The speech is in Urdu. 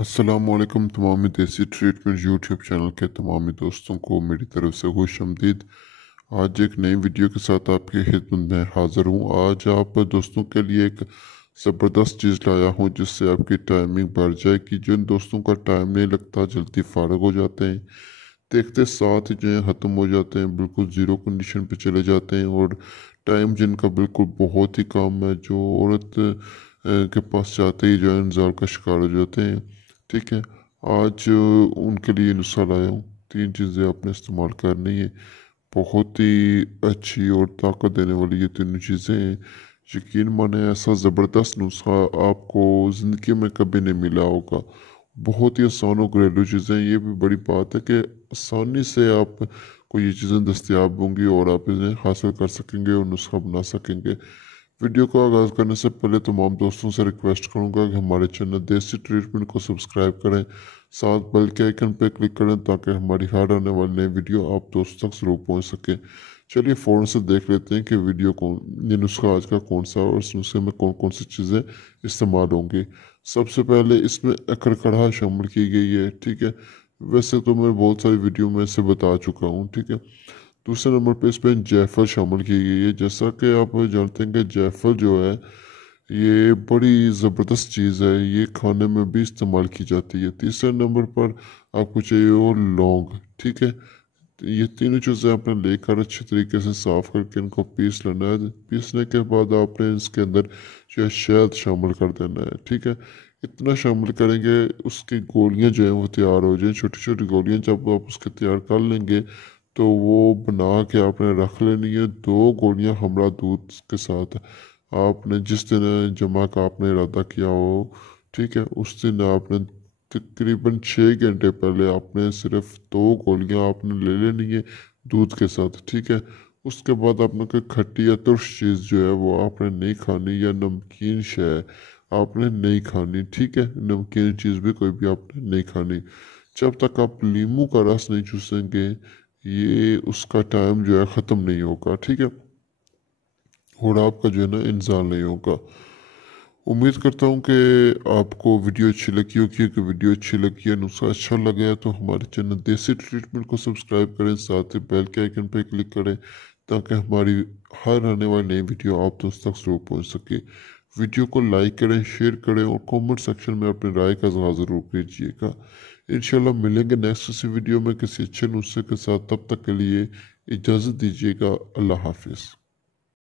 السلام علیکم تمام دیسی ٹریٹمنٹ یوٹیوب چینل کے تمام دوستوں کو میری طرف سے خوش آمدید۔ آج ایک نئی ویڈیو کے ساتھ آپ کی خدمت میں حاضر ہوں۔ آج آپ دوستوں کے لیے ایک زبردست چیز لایا ہوں جس سے آپ کی ٹائمنگ بڑھ جائے گی۔ جن دوستوں کا ٹائم نہیں لگتا جلدی فارغ ہو جاتے ہیں، دیکھتے ساتھ ہی جو ہے ختم ہو جاتے ہیں، بالکل زیرو کنڈیشن پہ چلے جاتے ہیں، اور ٹائم جن کا بالکل بہت ہی کم ہے، جو عورت کے پاس جاتے ہی جو ہے انزال کا شکار ہو جاتے ہیں۔ ٹھیک ہے، آج ان کے لیے نسخہ لایا ہوں۔ 3 چیزیں آپ نے استعمال کرنی ہے، بہت ہی اچھی اور طاقت دینے والی یہ تینوں چیزیں ہیں۔ یقین مانیں ایسا زبردست نسخہ آپ کو زندگی میں کبھی نہیں ملا ہوگا۔ بہت ہی آسان و گھریلو چیزیں، یہ بھی بڑی بات ہے کہ آسانی سے آپ کو یہ چیزیں دستیاب ہوں گی اور آپ انہیں حاصل کر سکیں گے اور نسخہ بنا سکیں گے۔ ویڈیو کو آغاز کرنے سے پہلے تمام دوستوں سے ریکویسٹ کروں گا کہ ہمارے چینل دیسی ٹریٹمنٹ کو سبسکرائب کریں، ساتھ بیل کے آئیکن پہ کلک کریں تاکہ ہماری ہر آنے والی نئی ویڈیو آپ دوستوں تک ضرور پہنچ سکے۔ چلیے فوراً سے دیکھ لیتے ہیں کہ یہ نسخہ آج کا کون سا اور اس نسخے میں کون کون سی چیزیں استعمال ہوں گی۔ سب سے پہلے اس میں کڑاہا شامل کی گئی ہے، ٹھیک ہے۔ ویسے تو میں بہت ساری ویڈیو میں سے بتا چکا ہوں، ٹھیک ہے۔ دوسرے نمبر پہ اس میں جائفل شامل کی گئی ہے۔ جیسا کہ آپ جانتے ہیں کہ جائفل جو ہے یہ بڑی زبردست چیز ہے، یہ کھانے میں بھی استعمال کی جاتی ہے۔ تیسرے نمبر پر آپ کو چاہیے اور لونگ، ٹھیک ہے۔ یہ تینوں چیزیں آپ نے لے کر اچھے طریقے سے صاف کر کے ان کو پیس لینا ہے۔ پیسنے کے بعد آپ نے اس کے اندر جو ہے شہد شامل کر دینا ہے، ٹھیک ہے۔ اتنا شامل کریں گے اس کی گولیاں جو ہیں وہ تیار ہو جائیں، چھوٹی چھوٹی گولیاں جب آپ اس کے تیار کر لیں گے تو وہ بنا کے آپ نے رکھ لینی ہے۔ 2 گولیاں ہمارا دودھ کے ساتھ آپ نے جس دن جمع کا آپ نے ارادہ کیا ہو، ٹھیک ہے، اس دن آپ نے تقریباً 6 گھنٹے پہلے آپ نے صرف 2 گولیاں آپ نے لے لینی ہے دودھ کے ساتھ، ٹھیک ہے۔ اس کے بعد آپ نے کوئی کھٹی یا ترش چیز جو ہے وہ آپ نے نہیں کھانی، یا نمکین شے آپ نے نہیں کھانی، ٹھیک ہے۔ نمکین چیز بھی کوئی بھی آپ نے نہیں کھانی جب تک آپ لیموں کا رس نہیں چوسیں گے، یہ اس کا ٹائم جو ہے ختم نہیں ہوگا، ٹھیک ہے، اور آپ کا جو ہے نا انزال نہیں ہوگا۔ امید کرتا ہوں کہ آپ کو ویڈیو اچھی لگی ہوگی۔ کہ ویڈیو اچھی لگی ہے، نسخہ اچھا لگا ہے تو ہمارے چینل دیسی ٹریٹمنٹ کو سبسکرائب کریں، ساتھ ہی بیل کے آئیکن پہ کلک کریں تاکہ ہماری ہر آنے والی نئی ویڈیو آپ دوست تک ضرور پہنچ سکے۔ ویڈیو کو لائک کریں، شیئر کریں اور کامنٹ سیکشن میں اپنی رائے کا اظہار ضرور کیجیے گا۔ انشاءاللہ ملیں گے نیکسٹ کسی ویڈیو میں کسی اچھے نسخے کے ساتھ۔ تب تک کے لیے اجازت دیجیے گا۔ اللہ حافظ۔